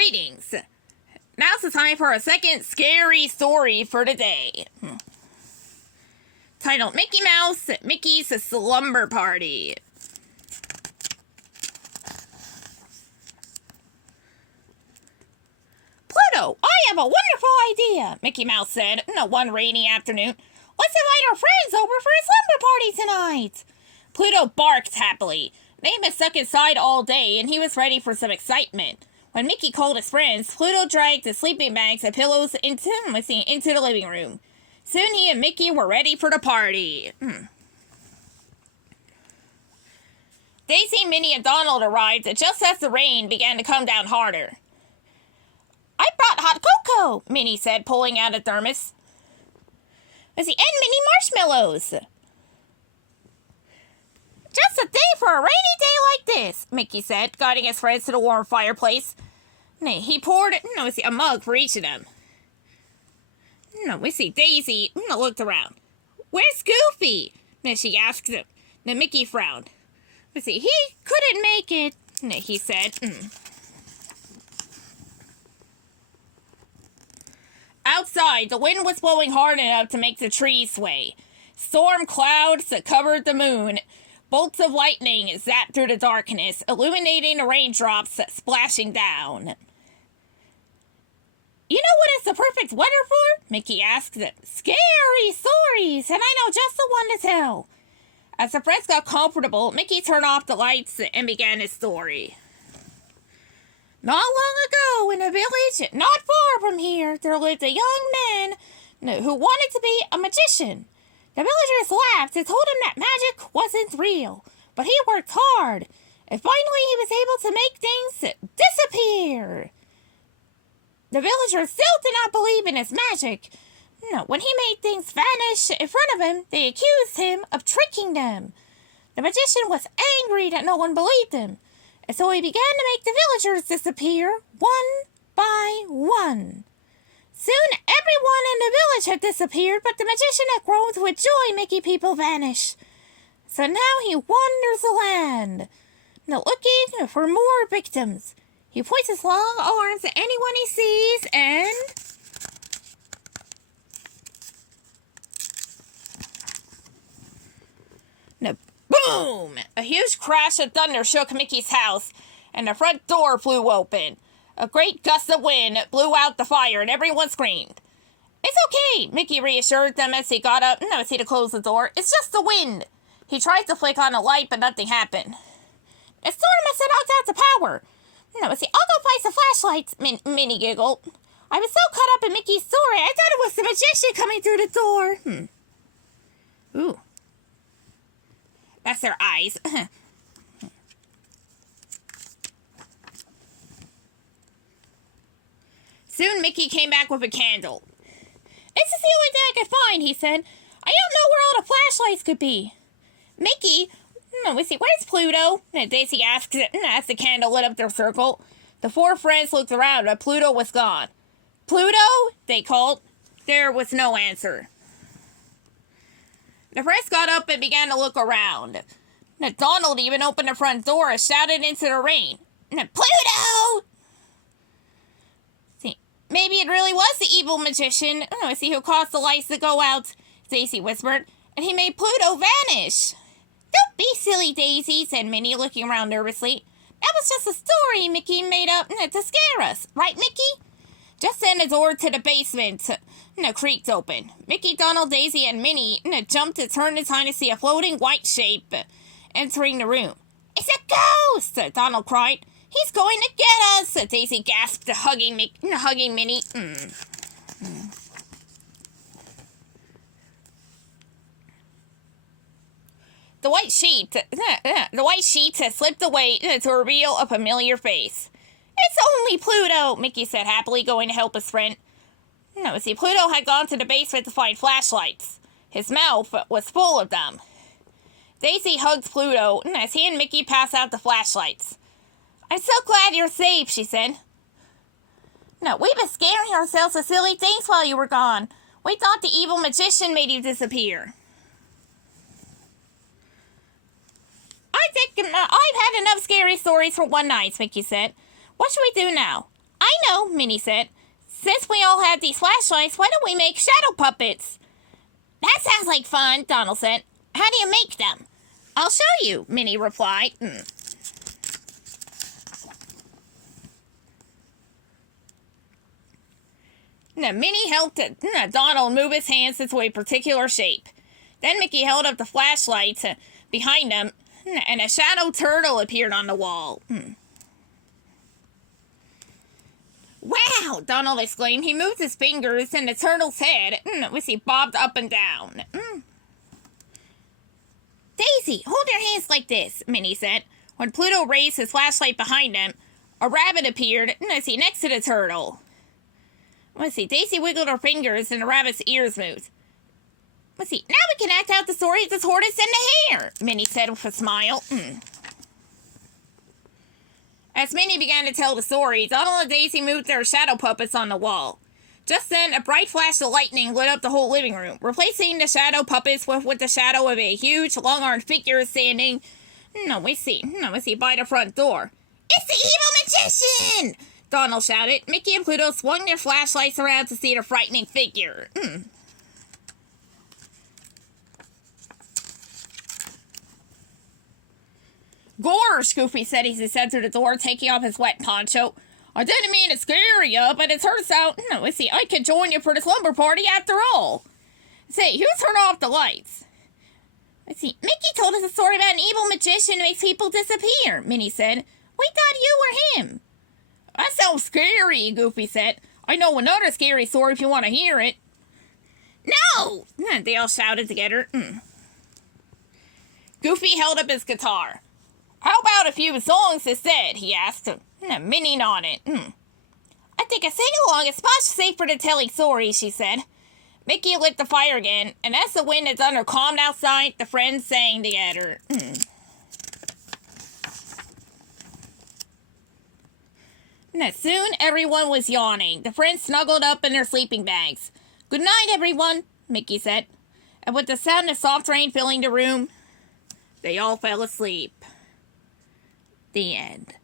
Greetings. Now's the time for a second scary story for today. Titled Mickey Mouse, Mickey's Slumber Party. Pluto, I have a wonderful idea, Mickey Mouse said one rainy afternoon. Let's invite our friends over for a slumber party tonight. Pluto barked happily. They had been stuck inside all day, and he was ready for some excitement. When Mickey called his friends, Pluto dragged the sleeping bags and pillows into the living room. Soon he and Mickey were ready for the party. Daisy, Minnie, and Donald arrived just as the rain began to come down harder. I brought hot cocoa, Minnie said, pulling out a thermos. And mini marshmallows. Just a day for a rainy day like this, Mickey said, guiding his friends to the warm fireplace. He poured a mug for each of them. Daisy looked around. Where's Goofy? She asked him. Mickey frowned. He couldn't make it, he said. Outside, the wind was blowing hard enough to make the trees sway. Storm clouds that covered the moon. Bolts of lightning zapped through the darkness, illuminating the raindrops splashing down. You know what it's the perfect weather for? Mickey asked. Scary stories, and I know just the one to tell. As the friends got comfortable, Mickey turned off the lights and began his story. Not long ago, in a village not far from here, there lived a young man who wanted to be a magician. The villagers laughed and told him that magic wasn't real, but he worked hard, and finally he was able to make things disappear. The villagers still did not believe in his magic. When he made things vanish in front of him, they accused him of tricking them. The magician was angry that no one believed him, and so he began to make the villagers disappear one by one. Soon everyone in the village had disappeared, but the magician had grown to enjoy making people vanish. So now he wanders the land, looking for more victims. He points his long arms at anyone he sees and... boom! A huge crash of thunder shook Mickey's house, and the front door flew open. A great gust of wind blew out the fire, and everyone screamed. It's okay, Mickey reassured them as he got up to close the door. It's just the wind. He tried to flick on a light, but nothing happened. The storm must have knocked out the power. I'll go find some flashlights, Minnie giggled. I was so caught up in Mickey's story, I thought it was the magician coming through the door. Ooh. That's their eyes. Soon Mickey came back with a candle. This is the only thing I could find, he said. I don't know where all the flashlights could be. Mickey, where's Pluto? Daisy asked as the candle lit up their circle. The four friends looked around, but Pluto was gone. Pluto? They called. There was no answer. The friends got up and began to look around. Donald even opened the front door and shouted into the rain. Pluto! Maybe it really was the evil magician, who caused the lights to go out, Daisy whispered, and he made Pluto vanish. Don't be silly, Daisy, said Minnie, looking around nervously. That was just a story Mickey made up to scare us, right, Mickey? Just then the door to the basement creaked open. Mickey, Donald, Daisy, and Minnie jumped to turn in time to see a floating white shape entering the room. It's a ghost! Donald cried. He's going to get us! Daisy gasped, hugging Minnie. The white sheet slipped away to reveal a familiar face. It's only Pluto, Mickey said happily, going to help his friend. Pluto had gone to the basement to find flashlights. His mouth was full of them. Daisy hugged Pluto as he and Mickey passed out the flashlights. I'm so glad you're safe, she said. We've been scaring ourselves with silly things while you were gone. We thought the evil magician made you disappear. I think I've had enough scary stories for one night, Mickey said. What should we do now? I know, Minnie said. Since we all have these flashlights, why don't we make shadow puppets? That sounds like fun, Donald said. How do you make them? I'll show you, Minnie replied. Now, Minnie helped Donald move his hands into a particular shape. Then Mickey held up the flashlights behind him, and a shadow turtle appeared on the wall. Wow, Donald exclaimed. He moved his fingers, and the turtle's head bobbed up and down. Daisy, hold your hands like this, Minnie said. When Pluto raised his flashlight behind him, a rabbit appeared next to the turtle. Daisy wiggled her fingers, and the rabbit's ears moved. Now we can act out the story of the tortoise and the hare, Minnie said with a smile. As Minnie began to tell the story, Donald and Daisy moved their shadow puppets on the wall. Just then, a bright flash of lightning lit up the whole living room, replacing the shadow puppets with the shadow of a huge, long-armed figure standing, by the front door. It's the evil magician! Donald shouted. Mickey and Pluto swung their flashlights around to see the frightening figure. Gorge, Goofy said as he said through the door, taking off his wet poncho. I didn't mean to scare you, but it turns out, I could join you for the slumber party after all. Say, who turned off the lights? Mickey told us a story about an evil magician who makes people disappear, Minnie said. We thought you were him. That sounds scary, Goofy said. I know another scary story if you want to hear it. No! They all shouted together. Goofy held up his guitar. How about a few songs instead, he asked. Minnie nodded. I think a sing-along is much safer than telling stories, she said. Mickey lit the fire again, and as the wind and thunder calmed outside, the friends sang together. Soon, everyone was yawning. The friends snuggled up in their sleeping bags. Good night, everyone, Mickey said. And with the sound of soft rain filling the room, they all fell asleep. The end.